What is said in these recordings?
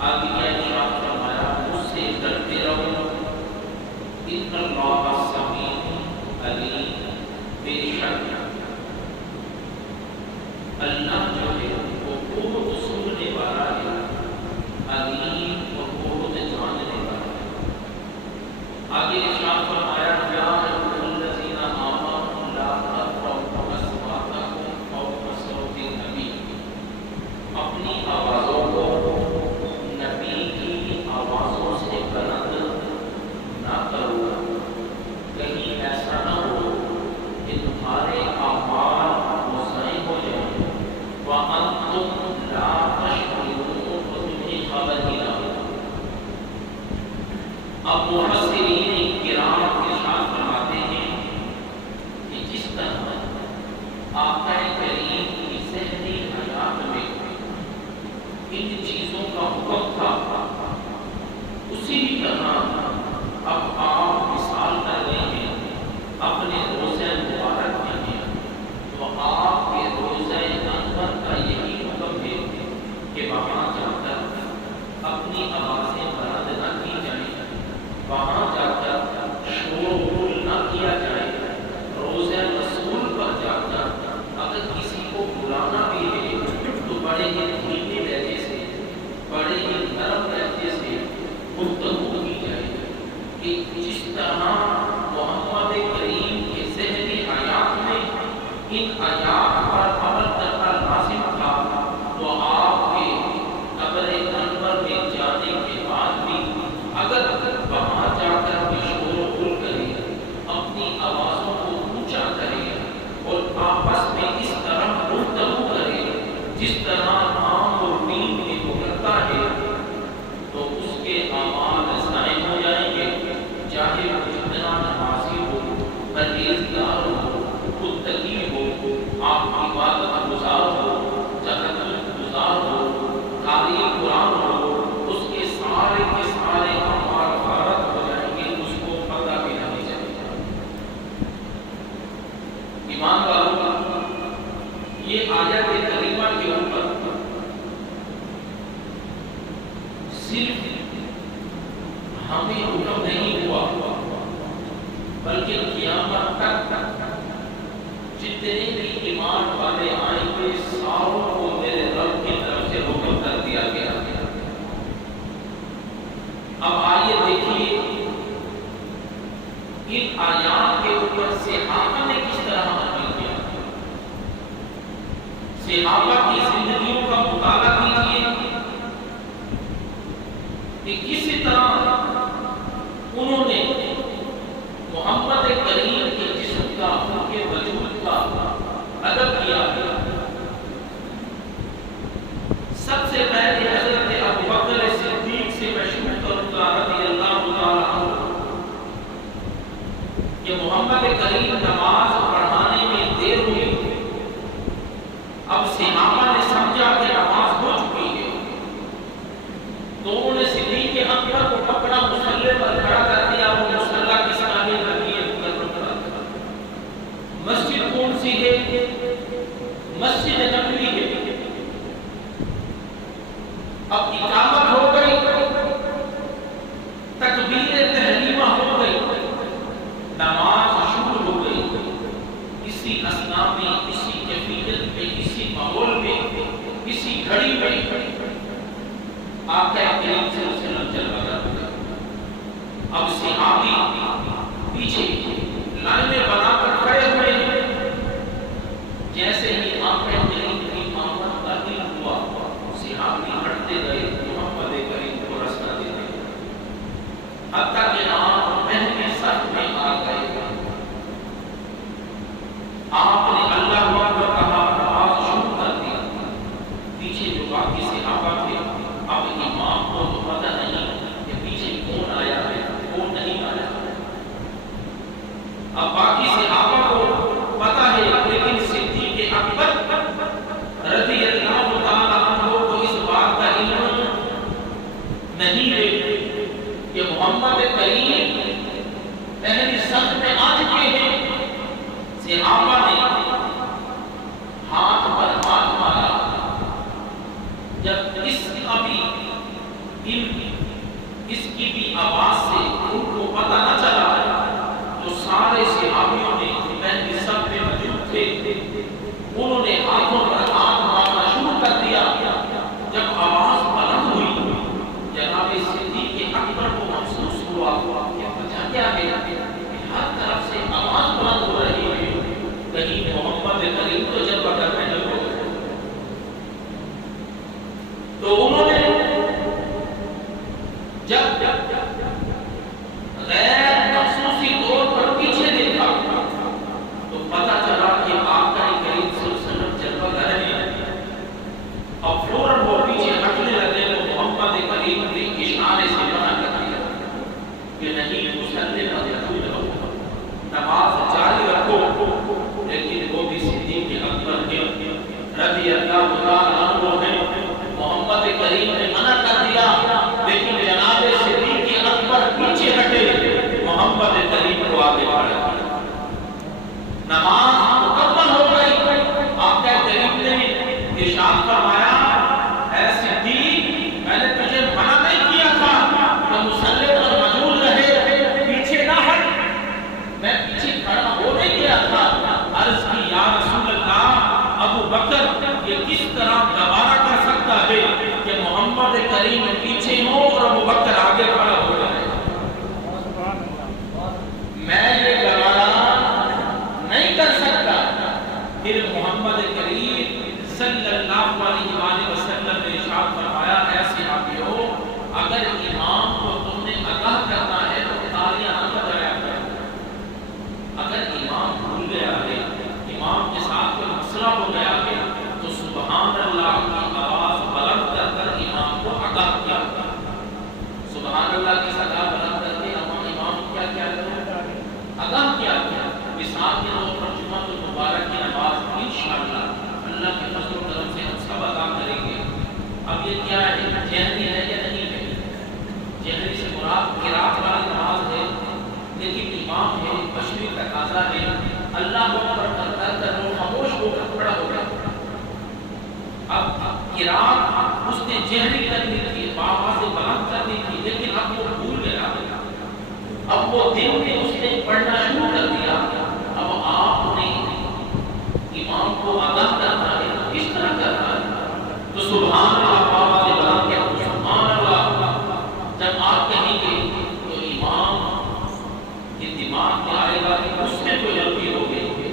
آگے کیا ارشاد فرمایا، مجھ سے ڈرتے رہو، ان اللہ سمیع علیم، بے شک اللہ جو ہے وہ بہت سننے والا ہے، علیم اور بہت جاننے والا ہے۔ آگے ارشاد فرمایا، یا ایھا الذین آمنوا لا ترفعوا اصواتکم فوق صوت النبی، اپنی آوازوں کو نبی کی آوازوں سے بلند نہ کرو، کہیں ایسا نہ ہو کہ تمہارے اعمال مضاعف ہو جائیں، وَأَنْتُمْ لَا تَشْعُرُونَ، اور تمہیں خبر ہی نہ ہو۔ اب مفسرین کرام ارشاد فرماتے ہیں کہ جس طرح آقا کریم کی ذہنی حیات میں ان چیزوں کا حکم تھا، اسی طرح اب آپ مثال کر رہے ہیں اپنے روزہ مبارک میں ہیں، تو آپ کے روزہ انور کا یہی حکم ہے کہ وہاں جا کر اپنی آوازیں بلند نہ کی جائیں، وہاں جا کر شور و غل نہ کیا جائے، روزہ رسول پر جا کر اگر کسی کو بلانا بھی ہے تو بڑے ہی دھیمے لہجے سے، بڑے ہی نرم لہجے سے گفتگو کی جائے، کہ جس طرح محمد کریم کے ذہنی حیات میں ان آیات پر عمل کرنا لازم تھا، تو آپ کے قبر انور میں جانے کے بعد بھی اگر وہاں جا کر بھی شور و غل کرے، اپنی آوازوں کو اونچا کرے اور آپس میں اس طرح گفتگو کرے جس طرح عام روٹین میں وہ کرتا ہے، تو اس کے اعمال ضائع ہو جائیں گے، چاہے وہ جتنا نمازی ہو، پرہیزگار ہو، متقی ہو، آپ کی عبادت گزار ہو، تہجد گزار ہو، قاری قرآن ہو، اس کے سارے اعمال غارت ہو جائیں گے، اس کو پتہ بھی نہیں چلے گا۔ ایمان والوں، یہ آیت کریمہ کے اوپر صرف ہمیں حکم نہیں ہوا، بلکہ قیامت تک جتنے بھی ایمان والے آئیں گے ساروں کو میرے رب کی طرف سے حکم کر دیا گیا۔ اب آئیے دیکھیے ان آیات کے اوپر صحابہ نے کس طرح عمل کیا۔ صحابہ کی زندگیوں کا مطالعہ کیجیے کہ کس طرح انہوں نے محمد کریم کے جسم کا، ان کے وجود کا ادب کیا۔ سب سے پہلے حضرت ابوبکر صدیق سے میں شروع کروں گا رضی اللہ تعالیٰ عنہ، کہ محمد کریم نماز پڑھانے میں دیر ہوئی، اب صحابہ نے سمجھا کہ نماز ہو چکی ہے، تو انہوں نے صدیق اکبر کو پکڑا، مصلی پر کھڑا کر دیا، وہ مصلی کس قابل رکھی ہے، مسجد کون سی ہے؟ مسجد نبوی ہے۔ اب اقامت ہو گئی، تکبیر تحریمہ ہو گئی، نماز شروع ہو گئی۔ اسی اثنا میں، اسی کیفیت میں، اسی ماحول میں، اسی گھڑی میں آقا کریم صلی اللہ علیہ وسلم چل رہا تھا۔ اب صحابی پیچھے لائنیں بنا کر کھڑے ہوئے ہیں، جیسے ہی آقا کریم کی آمد کا علم ہوا، صحابی ہٹتے گئے، محمد کریم کو رستہ دیتے گئے، حتیٰ کہ آپ مہدی صف میں آ گئے۔ آپ نے اللہ اکبر کہا، نماز شروع کر دی۔ پیچھے جو باقی صحابہ تھے، اب امام کو تو پتہ نہیں کہ پیچھے کون آیا ہے، کون نہیں آیا ہے۔ اب باقی صحابہ کو پتہ ہے، لیکن صدیق اکبر رضی اللہ تعالیٰ عنہ کو اس بات کا علم نہیں ہے کہ محمد کریم پہلی صف میں آ چکے ہیں۔ صحابہ نے ہاتھ پر ہاتھ مارا، جب اس ابھی اس کی بھی آواز سے ان کو پتہ نہ چلا تو سارے صحابیوں نے پہلے سب میں موجود تھے انہوں نے ہاتھوں پر ہاتھ مارنا شروع کر دیا. جب آواز بلند ہوئی جناب صدیق اکبر کو محسوس ہوا کہ وجہ کیا ہے کہ ہر طرف سے آواز بلند ہو رہی ہے کہیں محمد کریم تو جب بدر میں جب ہو تو انہوں نے جب غیر مخصوصی طور پر پیچھے دیکھا تو پتہ چلا کہ آقا کریم صلی اللہ علیہ وسلم جلوہ گر ہیں. اب فوراً وہ پیچھے ہٹنے لگے تو محمد کریم نے اشارے سے منع کر دیا کہ نہیں مسلم موجود رہو نماز جاری رکھو. لیکن وہ بھی صدیق اکبر ہیں رضی اللہ تعالیٰ عنہ ہیں. محمد کریم نے منع کر دیا لیکن جناب صدیق اکبر پیچھے ہٹے محمد کریم کو آگے بڑھا. نماز مکمل ہو گئی. آقا کریم نے ارشاد فرمایا اے صدیق میں نے تجھے منع نہیں کیا تھا کہ مصلی پر موجود رہے پیچھے نہ ہٹ. میں پیچھے کھڑا ہو نہیں گیا تھا. عرض کی یا رسول اللہ ابو بکر یہ کس طرح گوارا کر سکتا ہے کہ محمد کریم پیچھے ہو اور ابو بکر آگے کھڑا ہو جائے. میں یہ گوارا نہیں کر سکتا. پھر محمد کریم صلی اللہ علیہ وآلہ وسلم نے ارشاد فرمایا اے صحابیوں اگر امام کو تم نے آگاہ کرنا ہے تو تالیاں نہ بجایا کرو. اگر امام بھول گیا ہے امام کے ساتھ کوئی مسئلہ ہو گیا ہے تو سبحان اللہ کی آواز بلند کر کر امام کو آگاہ کیا. سبحان اللہ کی صدا بلند کر کے امام کیا کیا آگاہ کیا. مثال کے طور پر جمعہ المبارک کی نماز انشاءاللہ اللہ کے فضل و کرم سے ہم سب ادا کریں گے. اب یہ کیا ہے جہری ہے یا نہیں ہے؟ جہری سے مراد قرات والی نماز ہے لیکن امام ہے مشروع تقاضا ہے اللہ اکبر کر وہ خاموش ہو کر کھڑا ہو گیا. اب قرات اس نے جہری کرنی تھی آواز سے بلند کرنی تھی لیکن اب وہ بھول گیا. اب وہ دل میں اس نے پڑھنا شروع کر دیا. اب آپ نے امام کو آگاہ کرنا ہے اس طرح کرنا ہے تو سبحان اللہ آواز سے بلند کیا سبحان اللہ. جب آپ کہیں گے تو امام کے دماغ میں آئے گا کہ اس میں کوئی غلطی ہو گئی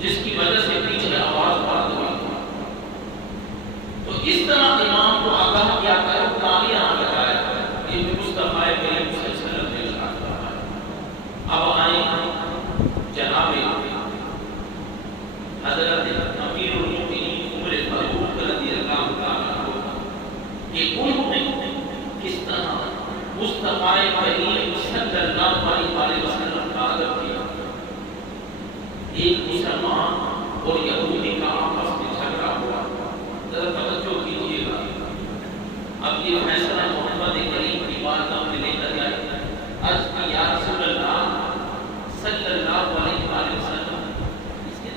جس کی وجہ سے پیچھے آواز بلند ہوئی. تو اس طرح امام کو آگاہ کیا کرو تالیاں لگائے. یہ مصطفیٰ کریم صلی اللہ علیہ وسلم نے ارشاد فرمایا. اب آئیں جناب حضرت امیر المؤمنین عمر فاروق رضی اللہ تعالیٰ عنہ کہ انہوں نے کس طرح مصطفیٰ کریم صلی اللہ علیہ وسلم کا ادب کیا. ایک مسلمان اور یہودی کا آپس میں جھگڑا ہوا. ذرا توجہ کیجیے گا. اب یہ فیصلہ محمد کریم کی بارگاہ میں لے کر جائے. عرض کی یا رسول اللہ صلی اللہ علیہ وسلم اس کے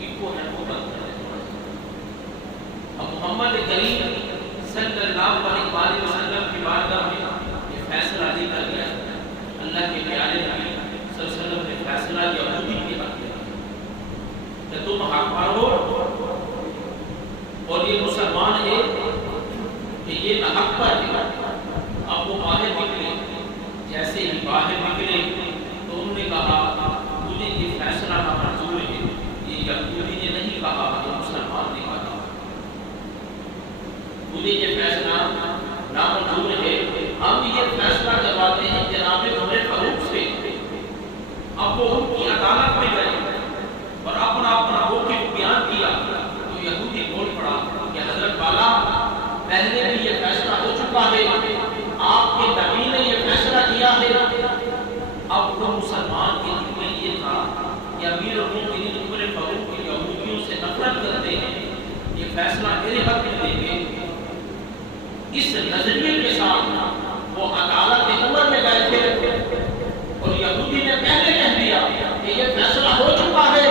ایکو ہے وہ بند کرے. اب محمد کریم صلی اللہ علیہ وسلم کی بارگاہ میں یہ فیصلہ لے کر گیا. اللہ کے پیارے نبی صلی اللہ علیہ وسلم نے فیصلہ یہودی کے حق میں کہ تم حق ہو اور یہ مسلمان ہے کہ یہ حق پر ہے. اب وہ باہر نکلے. جیسے ہی باہر نکلے تو انہوں نے کہا مجھے یہ فیصلہ نامنظور ہے. یہ یہودی نے نہیں کہا یہ مسلمان نے کہا مجھے یہ فیصلہ نامنظور ہے. ہم یہ فیصلہ کرواتے ہیں جناب عمر فاروق سے. اب وہ ان کی عدالت میں گئے اور اپنا موقف بیان کیا تو یہودی بول پڑا کہ حضرت والا پہلے بھی یہ فیصلہ ہو چکا ہے. آپ کے نبی نے یہ فیصلہ کیا ہے. اب وہ مسلمان کے دل میں یہ تھا کہ امیر المؤمنین عمر فاروق یہودیوں سے نفرت کرتے ہیں یہ فیصلہ میرے حق میں دیں گے. اس نظریے کے ساتھ وہ عدالت عمر میں گئے تھے اور یہودی نے پہلے کہہ دیا کہ یہ فیصلہ ہو چکا ہے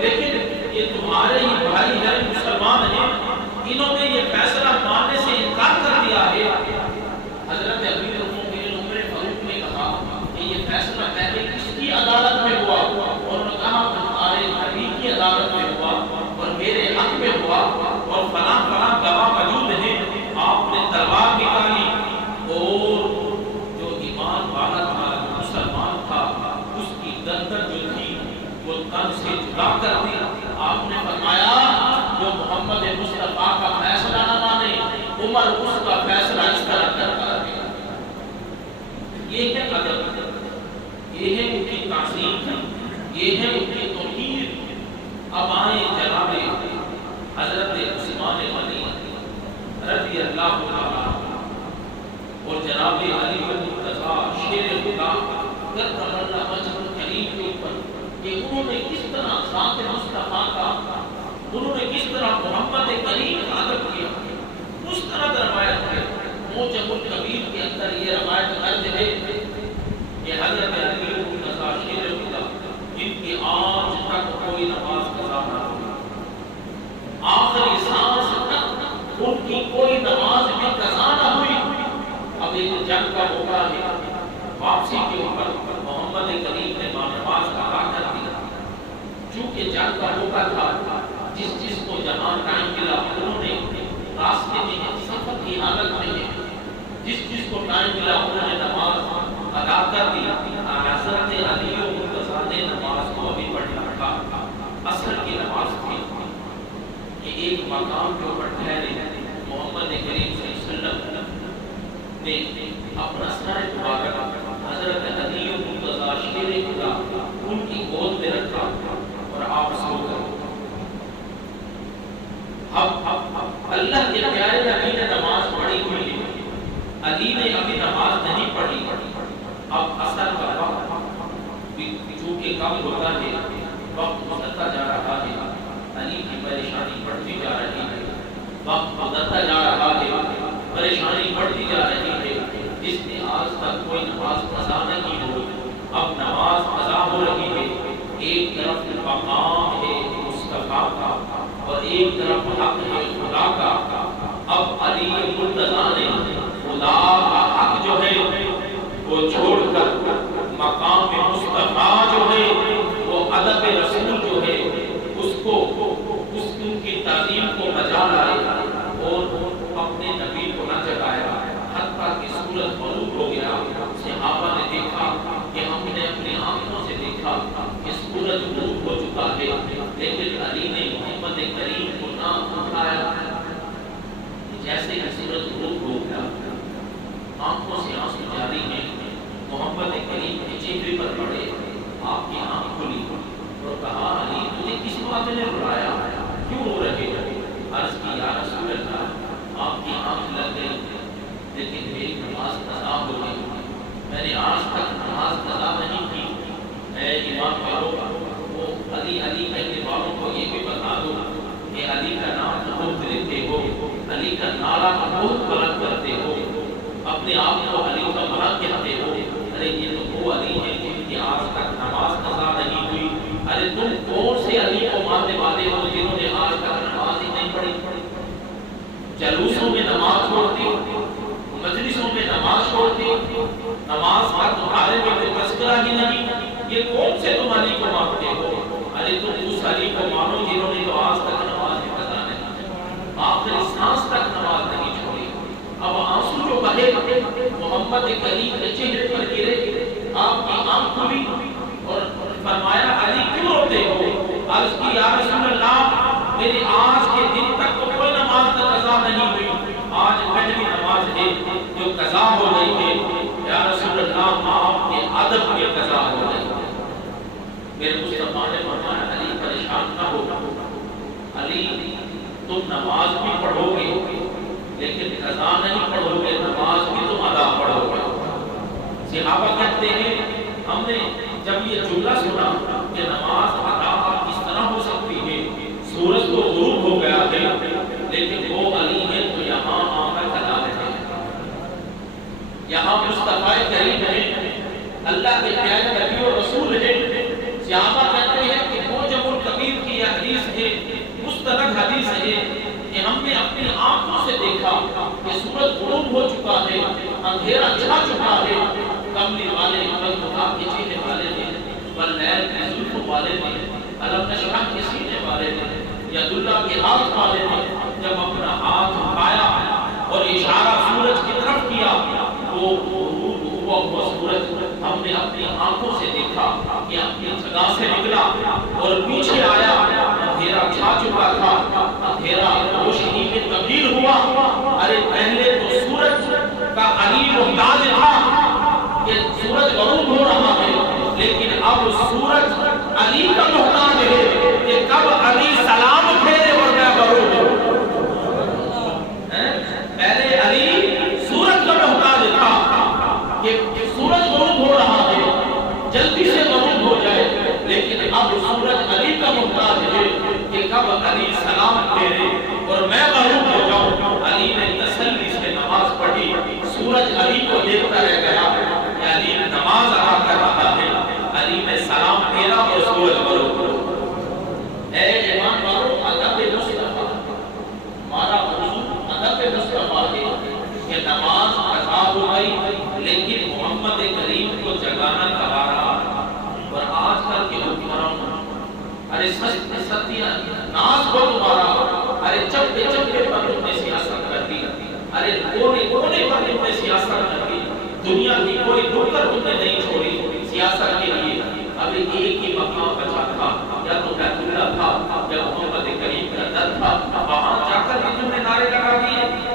لیکن یہ تمہارے ہی بھائی ہیں مسلمان ہیں انہوں نے یہ فیصلہ ماننے سے انکار کر دیا ہے سب سے جدا کر دی. آپ نے فرمایا جو محمد مصطفیٰ کا فیصلہ نہ مانے عمر اس کا فیصلہ اس طرح کرتا ہے. یہ ہے ادب، یہ ہے ان کی تعظیم، یہ ہے ان کی توقیر. اب آئیں جناب حضرت عثمان غنی رضی اللہ تعالیٰ اور جناب علی المرتضیٰ شیر خدا کرم اللہ وجہہ الکریم کے اوپر کہ انہوں نے کس طرح ذات مصطفیٰ کا، انہوں نے کس طرح محمد کریم کا ادب کیا. مستند روایت ہے موجم الکبیر کے اندر یہ روایت درج ہے کہ حضرت علی المرتضیٰ شیر خدا جن کی آج تک کوئی نماز قضا نہ ہوئی، آخری سانس تک ان کی کوئی نماز بھی قضا نہ ہوئی. اب ایک جنگ کا موقع ہے، واپسی کے اوپر محمد کریم نے نماز ادا کر دیا. چونکہ جنگ کا موقع تھا، جس کو جہاں ٹائم ملا انہوں نے راستے میں سفر کی حالت میں جس کو ٹائم ملا انہوں نے نماز ادا کر دی. حضرت علی المرتضیٰ نے نماز کو ابھی پڑھنا تھا، عصر کی نماز تھی کہ ایک مقام کے اوپر ٹھہرے. محمد کریم صلی اللہ علیہ وسلم نے اپنا سر مبارک حضرت علی المرتضیٰ شیر خدا ان کی گود میں رکھا اور آپ سو گئے. اللہ کے پیارے نبی نے نماز پڑھی ہوئی ہے، علی نے ابھی نماز نہیں پڑھی. اب عصر کا وقت چونکہ کم ہوتا ہے، وقت گزرتا جا رہا ہے، علی کی پریشانی بڑھتی جا رہی ہے. وقت گزرتا جا رہا ہے، پریشانی بڑھتی جا رہی ہے. جس نے آج تک کوئی نماز قضا نہیں ہوئی، اب نماز قضا ہو رہی ہے. ایک طرف مقام ہے مصطفیٰ کا اور ایک طرف حق ہے خدا کا. اب علی المرتضیٰ نے خدا کا حق جو ہے وہ چھوڑ کر مقام مصطفیٰ جو ہے وہ ادب رسول جو ہے اس کی تعظیم کو بجا لائے اور اپنے نبی کو نہ جگایا. حتیٰ کہ سورج غروب ہو گیا. صحابہ نے دیکھا کہ ہم نے اپنی آنکھوں سے دیکھا کہ سورج غروب ہو چکا ہے، لیکن علی نے محمد کریم کو نہ اٹھایا. جیسے ہی سورج غروب ہو گیا آنکھوں سے آنسو جاری ہیں. محمد کریم کے چہرے پر پڑے، آپ کی آنکھ کھلی اور کہا علی تجھے کس بات نے بلایا، کیوں رو رہے ہو؟ عرض کی یا رسول اللہ آپ کی آنکھ لگ گئی لیکن میری نماز قضا ہو گئی. میں نے آج تک نماز قضا نہیں کی. اے ایمان والوں، وہ علی علی کہنے والوں کو یہ بھی بتا دو کہ علی کا نام بہت لیتے ہو، علی کا نعرہ بہت بلند کرتے ہو، اپنے آپ کو علی کا مراد کہتے ہو. ارے یہ تو وہ علی ہیں جن کی آج تک نماز قضا نہیں ہوئی. ارے تم کون سے علی کو ماننے والے ہو جنہوں نے آج تک نماز ہی نہیں پڑھی؟ جلوسوں میں نماز چھوڑتی، مجلسوں میں نماز چھوڑتی، نماز کا تمہارے میں کوئی تذکرہ ہی نہیں. یہ کون سے تم علی کو مانتے ہو؟ ارے تم اس علی کو مانو جنہوں نے تو آج تک نماز قضا نہیں، آخری سانس تک نماز نہیں چھوڑی. اب آنسو جو بہے محمد کریم کے چہرے پر گرے، آپ کی آنکھ کھلی اور فرمایا علی کیوں روتے ہو؟ عرض کی یا رسول اللہ میری آج کے دن تک تو کوئی نماز قضا نہیں ہوئی، آج پہلی نماز ہے جو قضا ہو گئی ہے. یا رسول اللہ آپ کے ادب میں قضا ہو گئی. میرے مصطفیٰ نے فرمایا علی پریشان نہ ہو، علی تم نماز بھی پڑھو گے لیکن قضا نہیں پڑھو گے، نماز بھی تم ادا پڑھو گے. صحابہ کہتے ہیں ہم نے جب یہ جملہ سنا کہ نماز ادا کس طرح ہو سکتی ہے، سورج تو غروب ہو گیا ہے لیکن وہ علی ہے تو یہاں آ کر ادا رہے ہیں، یہاں مصطفیٰ کریم ہے، اللہ کے پیارے نبی اور رسول ہے. صحابہ کہتے ہیں کہ موجم الکبیر کی یہ حدیث ہے، مستند حدیث ہے کہ ہم نے اپنی آنکھوں سے دیکھا کہ سورج غروب ہو چکا ہے، اندھیرا چھا چکا ہے. کملی والے خدا کے چہرے والے نے، واللیل کی زلف والے نے، علم نشرح کے سینے والے نے، ید اللہ کے ہاتھ والے نے جب اپنا ہاتھ اٹھایا اور اشارہ سورج کی طرف کیا وہ غروب ہوا سورج ہم نے اپنی آنکھوں سے دیکھا کہ اپنی جگہ سے نکلا اور پیچھے آیا، اندھیرا چھا چکا تھا، اندھیرا روشنی میں تبدیل ہوا۔ ارے پہلے تو سورج کا علی محتاج تھا کہ سورج غروب ہو رہا ہے، لیکن اب سورج علی کا محتاج ہے کہ کب علی سلام پھیرے اور میں غروب ہوں۔ پہلے علی سورج کا محتاج تھا کہ سورج غروب ہو رہا ہے، جلدی سے غروب ہو جائے، لیکن اب سورج علی کا محتاج ہے کہ کب علی سلام پھیرے اور میں غروب ہو جاؤں۔ علی نے تسلی سے نماز پڑھی، سورج علی کو دیکھتا رہ گیا کہ علی نماز ادا کر رہا ہے، علی نے سلام پھیرا اور سورج غروب ہو۔ اے ایمان والو، ادب مصطفیٰ، ہمارا موضوع ادب مصطفیٰ ہے کہ نماز قضا ہو گئی لیکن محمد کریم کو جگانا گوارا۔ اور آج کل کے حکمران ارے ستیہ ناز کو دوبارہ، ارے چپے چپے پر تم نے سیاست کر دی، ارے کونے کونے پر تم نے سیاست کر دی، دنیا کی کوئی ٹکر تم نے نہیں چھوڑی سیاست کے لیے۔ ابھی ایک ہی مقام بچا تھا، یا تو بیت اللہ تھا یا محمد کریم کا در تھا، وہاں جا کر بھی تم نے نعرے لگا دیے،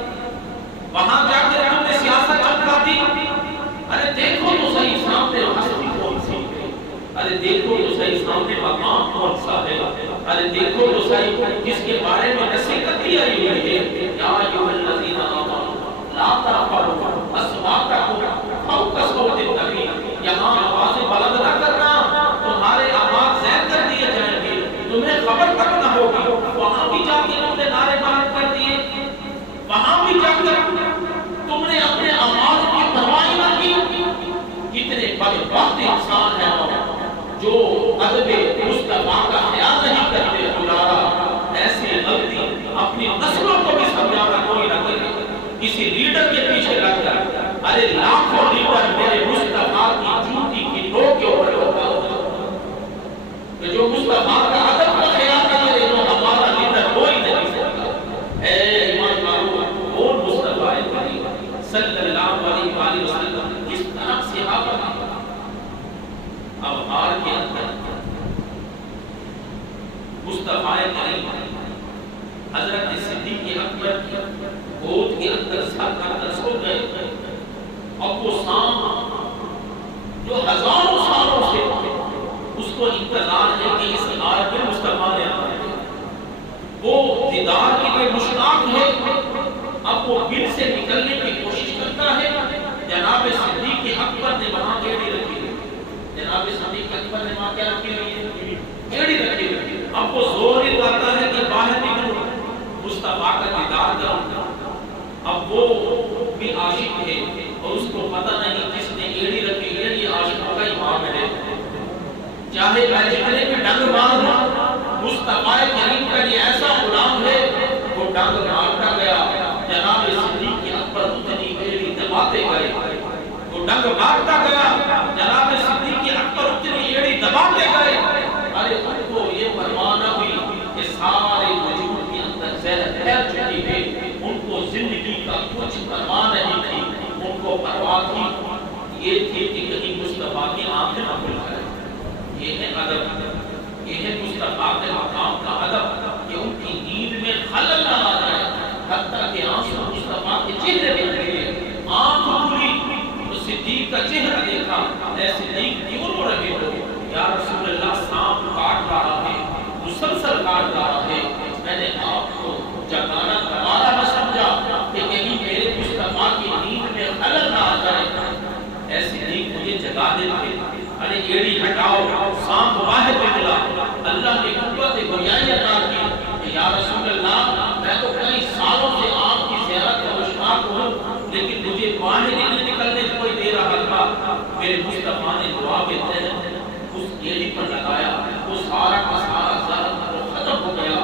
وہاں جا کر تم نے سیاست چمکا دی۔ ارے دیکھو تو صحیح سامنے ہستی کون سی ہے، ارے دیکھو تو صحیح سامنے مقام کون سا ہے، ارے دیکھو تو صحیح جس کے بارے میں نصیحت دی آئی ہوئی ہے، یا ایھا الذین آمنوا لا ترفعوا اصواتکم فوق صوت النبی، یہاں آوازیں بلند نہ کرنا، تمہارے آواز زیر کر دیے جائیں گے، تمہیں خبر تک نہ ہوگی۔ وہاں بھی جا کے تم نے نعرے بلند کر دیے، وہاں بھی جا کر تم نے اپنے آواز کی پرواہ نہ کی۔ کتنے بدبخت انسان ہیں جو ادب مصطفیٰ کا خیال نہیں کرتے۔ خدا ایسی غلطی اپنی نسلوں کو بھی سمجھانا کوئی نہ کرے، کسی لیڈر کے پیچھے لگ کر ارے لاکھوں لیڈر میرے مصطفیٰ کی جوتی کی ٹوک کے اوپر ہوتا کہ جو مصطفیٰ کا ادب کا خیال نہ کرے تو ہمارا لیڈر کوئی نہیں سکتا۔ اے ایمان والو، وہ مصطفیٰ کریم صلی اللہ علیہ وآلہ وسلم کس طرح صحابہ ابھار کے اندر مصطفیٰ کریم حضرت صدیق اکبر کی گود کے اندر سر کر سو گئے، اب وہ سام جو ہزاروں سالوں سے اس کو انتظار ہے کہ اس عالم میں مصطفیٰ نے آنا ہے، وہ دیدار کے لیے مشتاق ہے، اب وہ دل سے نکلنے کی کوشش کرتا ہے۔ جناب صدیق اکبر نے وہاں کیڑی رکھی ہے، جناب صدیق اکبر نے وہاں کیا رکھی ہوئی ہے؟ کیڑی رکھی ہوئی ہے۔ اب وہ زور ہی لاتا ہے کہ باہر نکلو، مصطفیٰ کا دیدار کروں۔ اب وہ بھی عاشق ہے اور اس کو پتہ نہیں کس نے ایڑی رکھی ہے، یہ عاشقوں کا امام ہے، چاہے میں جتنے بھی ڈنگ مار ہوں، مصطفیٰ کریم کا یہ ایسا غلام ہے، وہ ڈنگ مارتا گیا، جناب صدیق اکبر اتنی ایڑی دباتے گئے، وہ ڈنگ مارتا گیا، جناب صدیق اکبر اتنی ایڑی دباتے گئے۔ ارے ان کو یہ فرمانا ہوئی کہ سارے وجود کے اندر زہر پھیل چکی ہے، ان کو زندگی کا کچھ پرواہ نہیں تھی، ان کو پرواہ تھی یہ تھی کہ کہیں مصطفیٰ کی آنکھیں نہ کھل جائے۔ یہ ہے ادب، یہ ہے مصطفیٰ کے مقام کا ادب کہ ان کی نیند میں خلل نہ آ جائے، حتیٰ کہ آنسو مصطفیٰ کے چہرے پہ گرے، آنکھ کھلی تو صدیق کا چہرہ دیکھا، اے صدیق کیوں رو رہے ہو؟ یا رسول اللہ، سانپ کاٹ رہا ہے، مسلسل کاٹ رہا ہے، میں نے آپ کو جگانا گوارا نہ سمجھا کہ کہیں میرے مصطفیٰ کی نیند میں خلل نہ آ جائے۔ اے صدیق مجھے جگا دیتے، ارے ایڑی ہٹاؤ، سانپ باہر نکلا، اللہ نے قوت گویائی عطا کی کہ یا رسول اللہ، میں تو کئی سالوں سے آپ کی زیارت کا مشتاق ہوں، لیکن مجھے باہر نہیں نکلنے کوئی دے رہا تھا۔ میرے مصطفیٰ نے دعا کے تحت اس ایڑی پر لگایا، وہ سارا کا سارا زہر ختم ہو گیا۔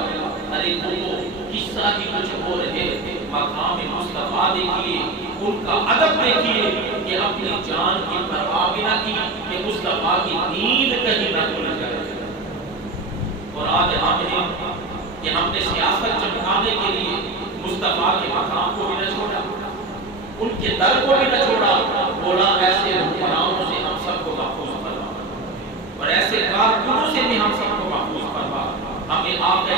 ارے وہ قصہ ہی کچھ ہو رہے، مقام مصطفیٰ دیکھیے، ان کا ادب دیکھیے کہ اپنی جان کی پرواہ بھی نہ کی کہ مصطفیٰ کی نیند کہیں نہ کھل جائے۔ اور آج ہم ہیں کہ ہم نے سیاست چمکانے کے لیے مصطفیٰ کے مقام کو بھی نہ چھوڑا، ان کے در کو بھی نہ چھوڑا، بولا ایسے حکمرانوں سے ہم سب کو اور ایسے کارکنوں سے بھی ہم سب کو محفوظ فرما. ہمیں آپ کا